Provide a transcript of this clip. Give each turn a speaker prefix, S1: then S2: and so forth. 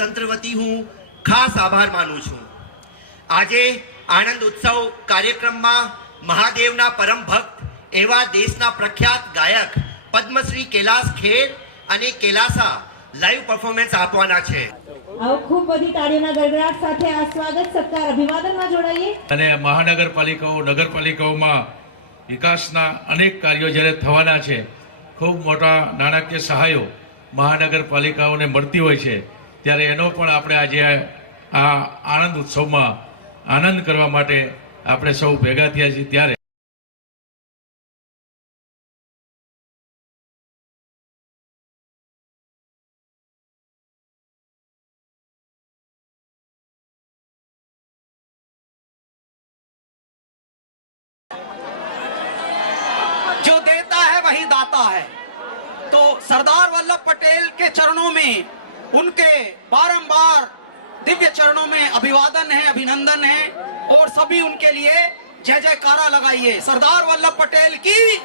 S1: તંત્ર વતી હું ખાસ આભાર માનું છું. આજે આનંદ ઉત્સવ કાર્યક્રમમાં મહાદેવના પરમ ભક્ત એવા દેશના પ્રખ્યાત ગાયક પદ્મશ્રી કૈલાસ ખેર અને કૈલાસા લાઈવ પરફોર્મન્સ આપવાના છે.
S2: આવો ખૂબ બધી તાળીઓના ગડગડાટ સાથે આ સ્વાગત સત્કાર અભિવાદનમાં જોડાઈએ.
S3: અને મહાનગરપાલિકાઓ નગરપાલિકાઓમાં વિકાસના અનેક કાર્યો જ્યારે થવાના છે ખૂબ મોટા નાણાકીય સહાયો મહાનગરપાલિકાઓને મળતી હોય છે. ત્યારે એનો પણ આપણે આજે આ આનંદ ઉત્સવમાં આનંદ કરવા માટે આપણે સૌ ભેગા થયા છીએ ત્યારે
S4: जो देता है वही दाता है तो सरदार वल्लभ पटेल के चरणों में उनके बारंबार दिव्य चरणों में अभिवादन है, अभिनंदन है और सभी उनके लिए जय जयकारा लगाइए। सरदार वल्लभ पटेल की